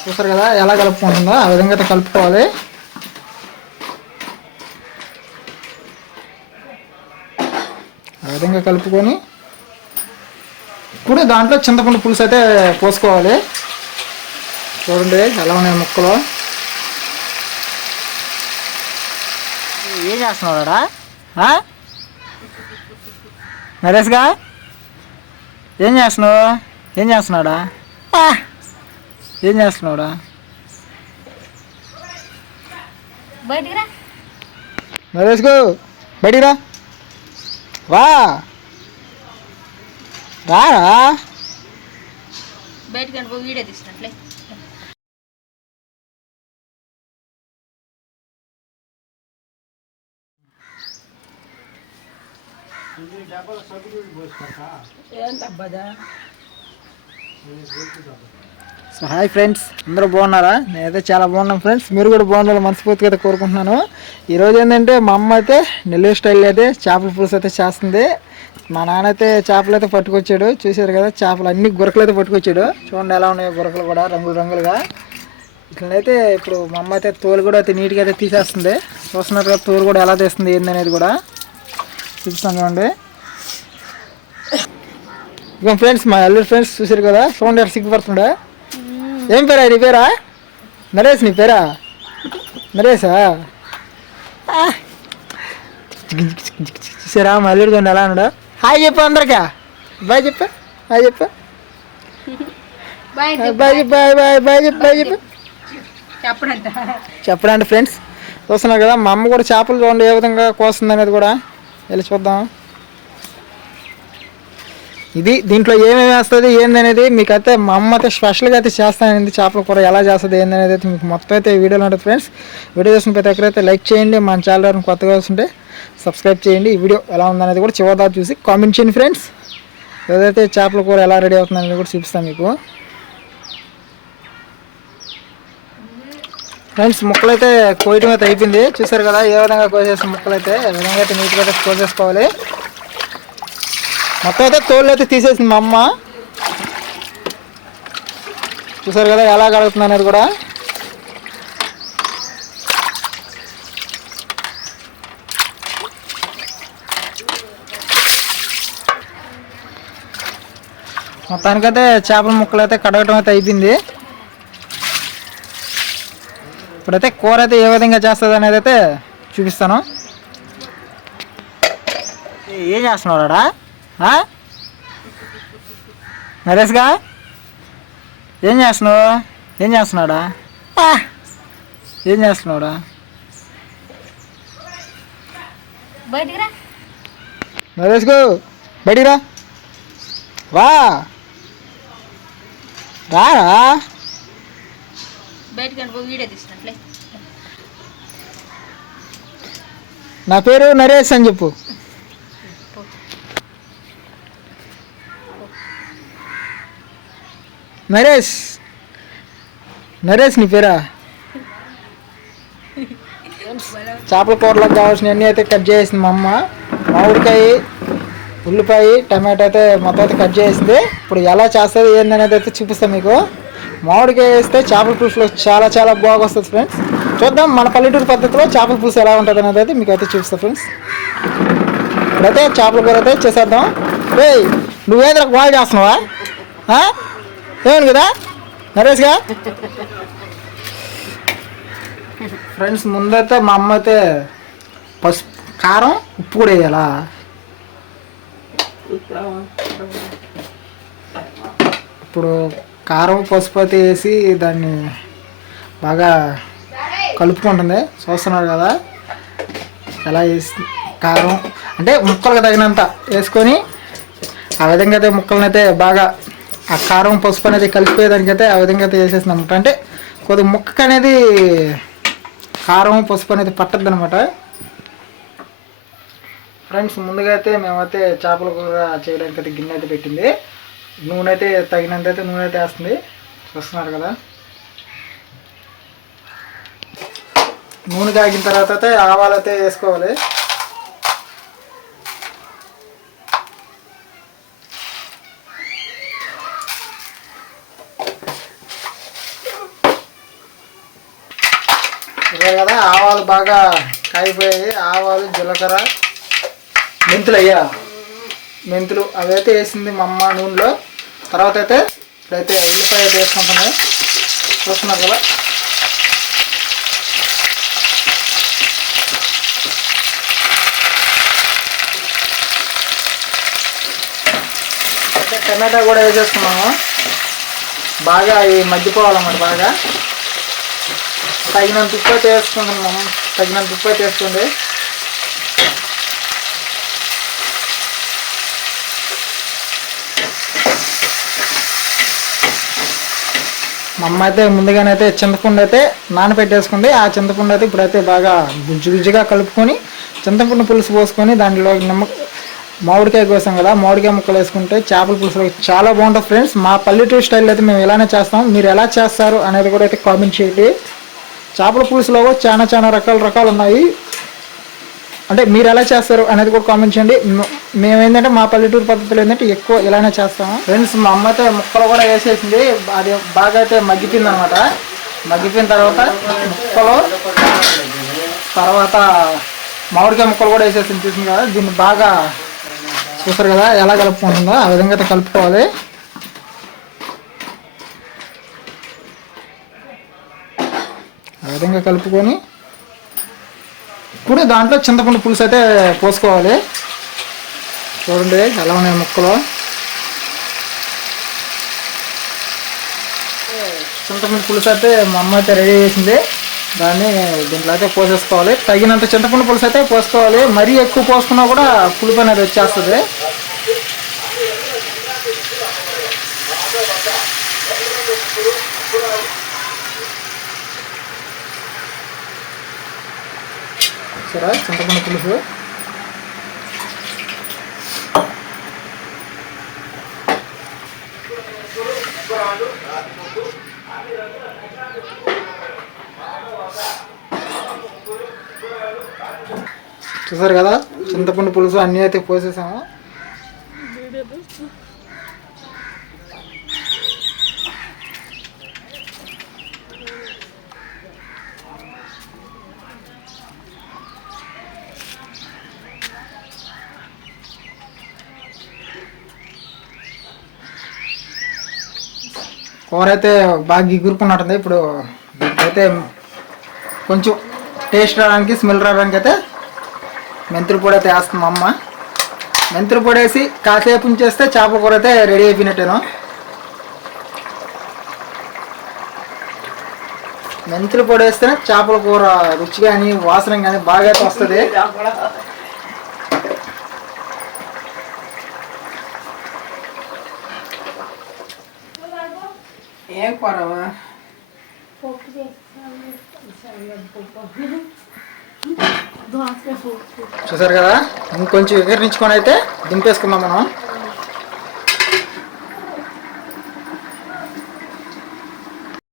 చూస్తారు కదా ఎలా కలుపుకుంటుందో ఆ విధంగా అయితే కలుపుకోవాలి. ఆ విధంగా కలుపుకొని ఇప్పుడు దాంట్లో చింతపండు పులుసు అయితే పోసుకోవాలి. చూడండి ఎలా ఉన్నాయి ముక్కలు. ఏం చేస్తున్నాడా నరేష్గా? ఏం చేస్తున్నావు? ఏం చేస్తున్నాడా ఆ! ఏం చేస్తున్నావుడా బయటికి రా. నరేష్కు బయటికి రా. వా. రారా? బయటికి వెళ్ళి పోయి వీడియో తీసినట్లే. సో హాయ్ ఫ్రెండ్స్ అందరూ బాగున్నారా? నేనైతే చాలా బాగున్నాను ఫ్రెండ్స్. మీరు కూడా బాగుండాలి మనస్ఫూర్తిగా అయితే కోరుకుంటున్నాను. ఈరోజు ఏంటంటే మా అమ్మ అయితే నెల్లూరు స్టైల్ అయితే చేపల పులుసు అయితే చేస్తుంది. మా నాన్న అయితే చేపలు అయితే పట్టుకొచ్చాడు. చూసారు కదా చేపలు అన్ని గురకలు అయితే పట్టుకొచ్చాడు. చూడండి ఎలా ఉన్నాయి గురకలు కూడా రంగులు రంగులుగా. ఇట్లనైతే ఇప్పుడు మా అమ్మ అయితే తోలు కూడా అయితే నీట్గా అయితే తీసేస్తుంది. చూస్తున్నారు కదా తోలు కూడా ఎలా తీస్తుంది ఏందనేది కూడా. చూపిస్తాను చూడండి. ఇక ఫ్రెండ్స్ మా అల్లుడు ఫ్రెండ్స్ చూసారు కదా చూడండి సిగ్గుపడుతుండే ఏం పేరా నీ పేరా? నరేష్ నీ పేరా? నరేషా? ఆ. చూసారా మా అల్లుడు చూడండి ఎలా ఉన్నాడు? హాయ్ చెప్పు అందరికా. బాయ్ చెప్పు హాయ్ చెప్పు. Bye bye bye bye bye చెప్పు బాయ్ చెప్పు. చెప్పడంట చెప్పండి ఫ్రెండ్స్? చూస్తున్నారు కదా మా అమ్మ కూడా చేపలు చూడండి ఏ విధంగా కోస్తుంది అనేది కూడా. వెళ్ళి చూద్దాం. ఇది దీంట్లో ఏమేమి వేస్తుంది ఏందనేది మీకు అయితే మా అమ్మ అయితే స్పెషల్గా అయితే చేస్తానండి చేపల కూర ఎలా చేస్తుంది ఏందనేది అయితే మీకు మొత్తం అయితే వీడియోలు వీడియోలో ఉంటుంది ఫ్రెండ్స్ వీడియో చూసిన ప్రతి ఒక్కరైతే లైక్ చేయండి మన ఛానల్ కొత్తగా వస్తుంటే సబ్స్క్రైబ్ చేయండి. ఈ వీడియో ఎలా ఉందనేది కూడా చివరిదా చూసి కామెంట్ చేయండి ఫ్రెండ్స్ ఏదైతే చేపల కూర ఎలా రెడీ అవుతుందనేది కూడా చూపిస్తాను మీకు. ఫ్రెండ్స్ ముక్కలు అయితే కోయటం అయితే అయిపోయింది. చూసారు కదా ఏ విధంగా కోసేసిన ముక్కలు అయితే ఏ విధంగా అయితే నీట్గా అయితే కోసేసుకోవాలి. మొత్తం అయితే తోళ్ళు అయితే తీసేసింది మా అమ్మ. చూసారు కదా ఎలా కడుగుతుంది అనేది కూడా. మొత్తానికైతే చేపల ముక్కలు అయితే కడగటం అయితే అయిపోయింది. ఇప్పుడైతే కూర అయితే ఏ విధంగా చేస్తుంది అనేది అయితే చూపిస్తాను. ఏం చేస్తున్నాడా నరేష్గా ఏం చేస్తున్నావు? ఏం చేస్తున్నాడా! ఏం చేస్తున్నాడా బయటికి రా. నరేష్కు బయటికి రా. వా రారా? నా పేరు నరేష్ అని చెప్పు. నరేష్. నరేష్ నీ పేరా? చేపల కూరలకు కావాల్సిన అన్నీ అయితే కట్ చేసింది మా అమ్మ. మామిడికాయ ఉల్లిపాయ టమాటో అయితే మొత్తం అయితే కట్ చేసింది ఇప్పుడు ఎలా చేస్తుంది ఏందనేది అయితే చూపిస్తాను మీకు. మామిడికాయ వేస్తే చేపల పులుసులో చాలా చాలా బాగా వస్తుంది ఫ్రెండ్స్ చూద్దాం మన పల్లెటూరు పద్ధతిలో చేపల పులుసు ఎలా ఉంటుంది అనేది అయితే మీకు అయితే చూపిస్తాను ఫ్రెండ్స్ ఇప్పుడైతే చేపల కూర అయితే చేసేద్దాం. రే నువ్వేంద్ర బాగా చేస్తున్నావా ఏమను కదా? నరేష్గా ఫ్రెండ్స్ ముందైతే మా అమ్మ అయితే పసుపు కారం ఉప్పు కూడా వేయాలా? ఇప్పుడు కారం పసుపు అయితే వేసి దాన్ని బాగా కలుపుకుంటుంది. చూస్తున్నారు కదా? ఎలా వేసి కారం అంటే ముక్కలకు తగినంత వేసుకొని ఆ విధంగా అయితే ముక్కలను అయితే బాగా ఆ కారం పసుపు అనేది కలిపేదానికైతే ఆ విధంగా అయితే వేసేసింది అనమాట అంటే కొద్దిగా ముక్కకు అనేది కారం పసుపు అనేది పట్టద్దు అనమాట ఫ్రెండ్స్ ముందుగా అయితే మేమైతే చేపల కూర చేయడానికి అయితే గిన్నె అయితే పెట్టింది. నూనె అయితే తగినంత అయితే నూనె అయితే వేస్తుంది. చూస్తున్నారు కదా. నూనె కాగిన తర్వాత అయితే ఆవాలు అయితే వేసుకోవాలి. ఇదే కదా ఆవాలు బాగా కాగిపోయాయి ఆవాలు జీలకర్ర మెంతులు అయ్యా మెంతులు అవి అయితే వేసింది మా అమ్మ నూనెలో. తర్వాత అయితే ఇప్పుడైతే ఉల్లిపాయ అయితే వేసుకుంటున్నాయి చూస్తున్నారు కదా. అయితే టమాటా కూడా వేసేసుకున్నాము. బాగా అవి మగ్గిపోవాలన్నమాట బాగా. తగినంత ఉప్పు అయితే వేసుకుంటున్నాము తగినంత ఉప్పు అయితే వేసుకోండి. మా అమ్మ అయితే ముందుగానే అయితే చింతపండు అయితే నానబెట్టేసుకుంది ఆ చింతపండు అయితే ఇప్పుడైతే బాగా గుజ్జు గుజ్జుగా కలుపుకొని చింతపండు పులుసు పోసుకొని దాంట్లో నిమ్మ మామిడికాయ కోసం కదా మామిడికాయ ముక్కలు వేసుకుంటే చేపల పులుసు చాలా బాగుంటుంది ఫ్రెండ్స్. మా పల్లెటూరు స్టైల్ అయితే మేము ఇలానే చేస్తాం. మీరు ఎలా చేస్తారు అనేది కూడా అయితే కామెంట్ చేయండి. చేపల పులుసులో చాలా చాలా రకాల రకాలు ఉన్నాయి. అంటే మీరు ఎలా చేస్తారు అనేది కూడా కామెంట్ చేయండి. మేము ఏంటంటే మా పల్లెటూరు పద్ధతిలో ఏంటంటే ఎక్కువ ఇలానే చేస్తాము. ఫ్రెండ్స్ మా అమ్మ అయితే ముక్కలు కూడా వేసేసింది. అది బాగా అయితే మగ్గిపోయింది అనమాట మగ్గిపోయిన తర్వాత ముక్కలు తర్వాత మామిడికాయ ముక్కలు కూడా వేసేసింది. చూసింది కదా? దీన్ని బాగా చూస్తారు కదా? ఎలా కలుపుకుంటుందో ఆ విధంగా అయితే కలుపుకోవాలి. విధంగా కలుపుకొని ఇప్పుడు దాంట్లో చింతపండు పులుసు అయితే పోసుకోవాలి. చూడండి ఎలా ఉన్నాయి ముక్కలు. చింతపండు పులుసు అయితే మా అమ్మ అయితే రెడీ చేసింది. దాన్ని దీంట్లో అయితే పోసేసుకోవాలి. తగినంత చింతపండు పులుసు అయితే పోసుకోవాలి. మరీ ఎక్కువ పోసుకున్నా కూడా పులుపు అనేది వచ్చేస్తుంది. సరే చింతపండు పులుసు. చూసారు కదా చింతపండు పులుసు అన్నీ అయితే పోసేసాము. కూర అయితే బాగా ఎగురుకున్నట్టుంది. ఇప్పుడు అయితే కొంచెం టేస్ట్ రావడానికి స్మెల్ రావడానికి అయితే మెంతులు పొడి అయితే వేస్తుంది అమ్మ. మెంతులు పొడి వేసి కాసేపు ఉంచేస్తే చేపల కూర అయితే రెడీ అయిపోయినట్టేను. మెంతులు పొడి వేస్తేనే చేపల కూర రుచి కానీ వాసన కానీ బాగా అయితే వస్తుంది. ఏం కూరవా? చూసారు కదా? ఇంకొంచెం ఎగరించుకొని అయితే దింపేసుకుందాం మనం.